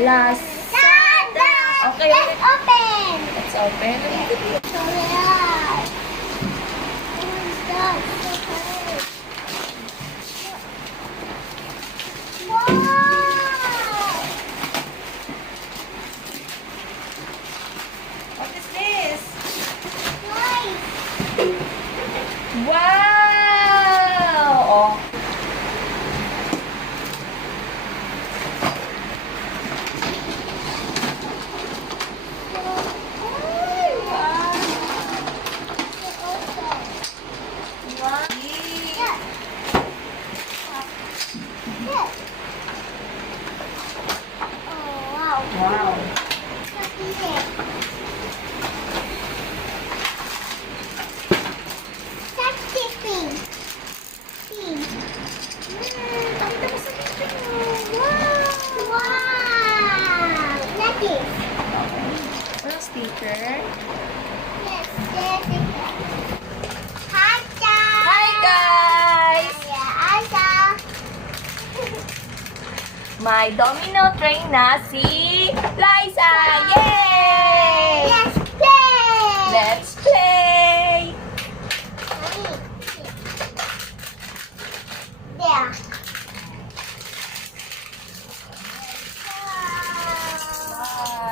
Lazada. Okay. Let's open. Let's open. What is this? Wow! Oh. Wow. Ano sticker? Hi guys! May domino train na si Liza! Yay! Let's play!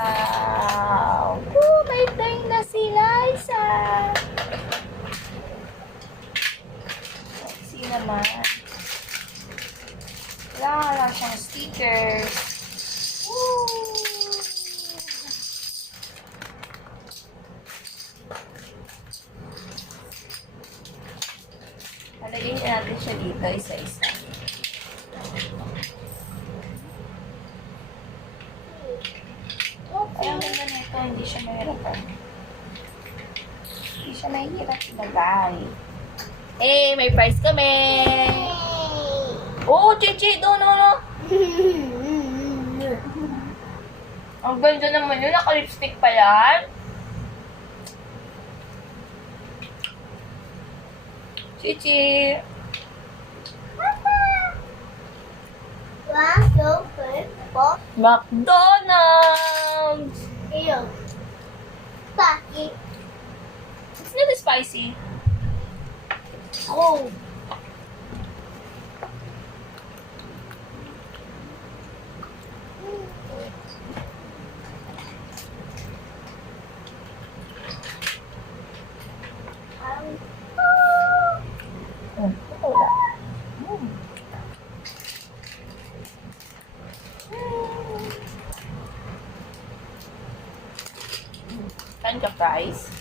Wow! May train na si Liza! Let's see naman. Wala siyang stickers. Woo! Halagay natin siya dito isa-isa. Kaya ang ganda nito, hindi siya mahirapan. Hindi siya mahirap ilagay. Eh, may prize kami! Oh, Chichi, doon, no. Ang ganda naman yun. Naka-lipstick pa yan. Chichi. McDonald's. It's not spicy. Oh. Wala. Saan ka price?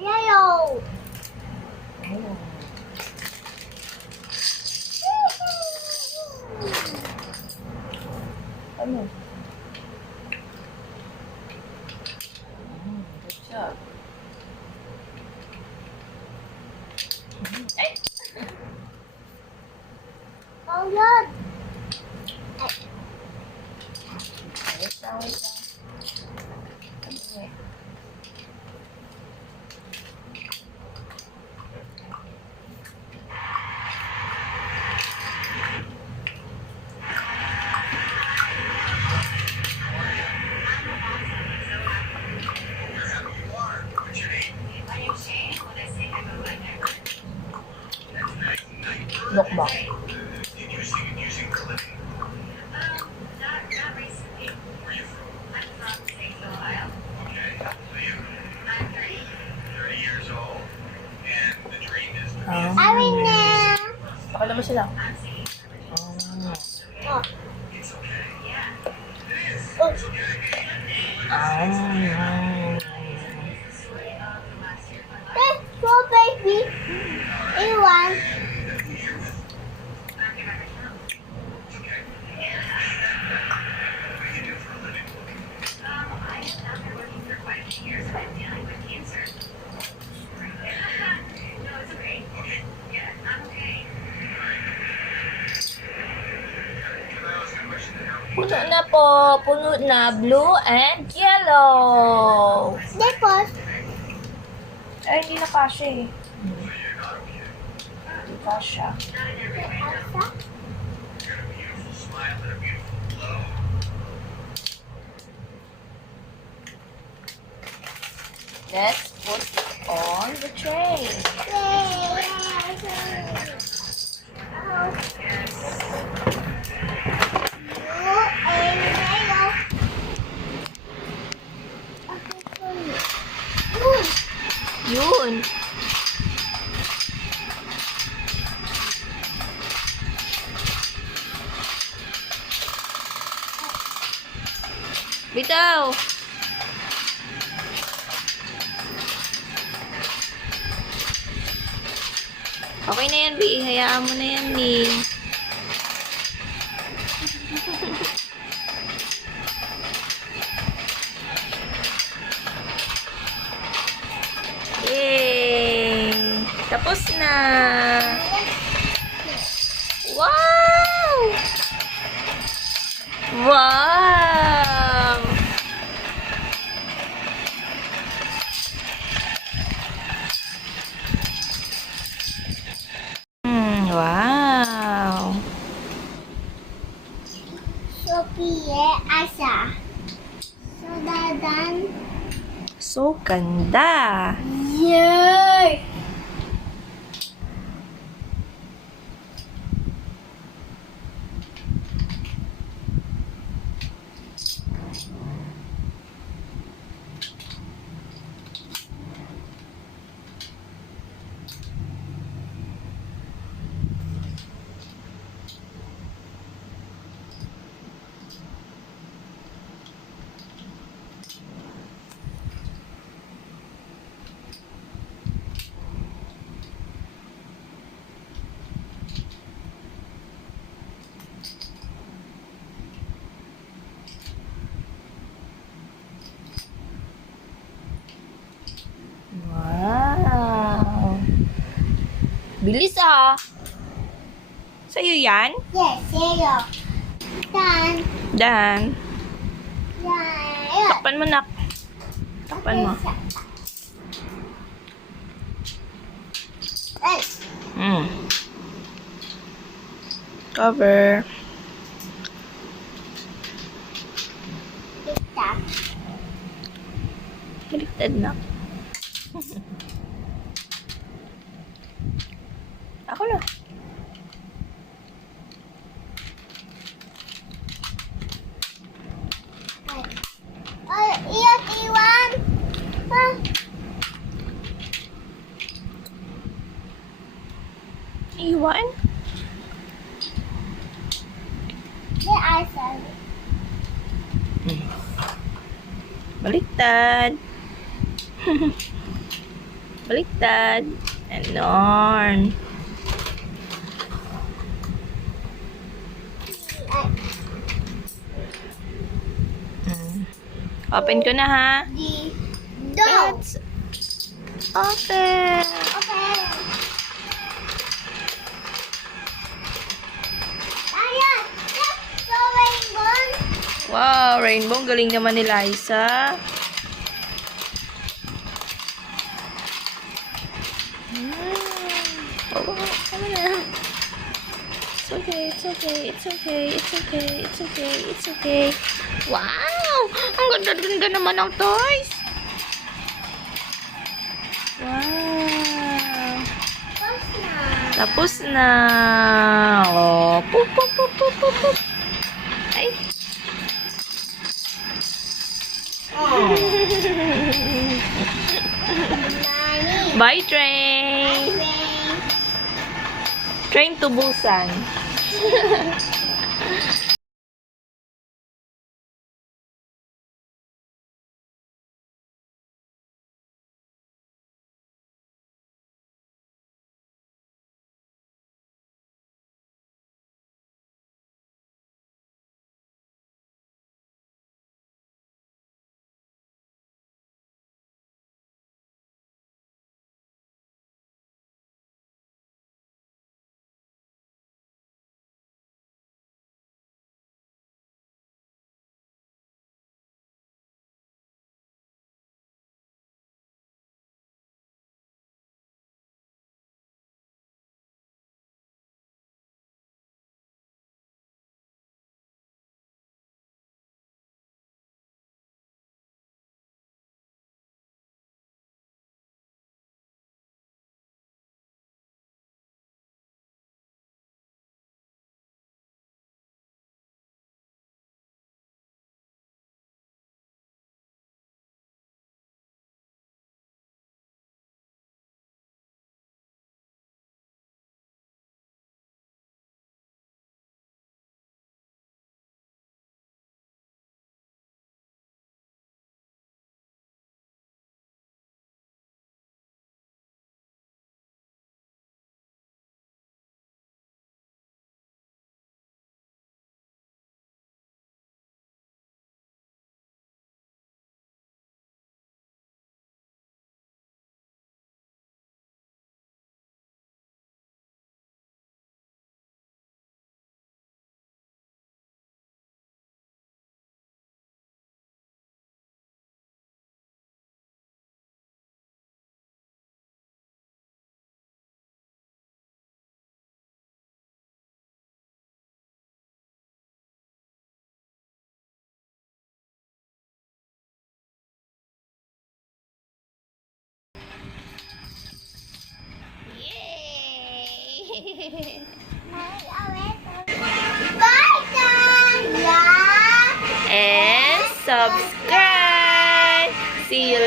Yellow. Ano? Good job. Ay! Oh, good. Wait lang, wait lang. Okay. Look ba? I mean now. Pakala mo sila. Oh. Let's go, baby. A1. Puno na po. Puno na. Blue and yellow. Tapos, Ay, hindi na kasha eh. Hindi kasha. asa? Let's put it on the tray. Yun. Bitaw. Okay na yan, B. Hayaan mo na yan, B. Yay! Tapos na! Wow! Wow! Wow! Sophie Asa. So dadan. So ganda! Yay! Wow! Bilis ah! Sa'yo yan? Yes, zero. Dan. Dan. Dan. Takpan mo, nak. Takpan mo. Cover. Stop. Baliktad na. Ako na. Oh, iyan, iwan. Ah. Iwan? The Asa. Baliktad. Baliktad. Ganon. Open ko na ha. The dog. Let's open. Okay. Ayan. Look, the rainbow. Wow, rainbow. Ang galing naman ni Liza. Oh, tama na. It's okay, it's okay, it's okay, it's okay, it's okay, it's okay. Wow! Ang ganda-ganda naman ng toys. Wow! Tapos na. Tapos na. Oh, pup, pup, pup, pup, pup, pup. Ay. Nani. Bye, train. Rain. Train to Busan. Bye, guys. Yeah. And subscribe. See you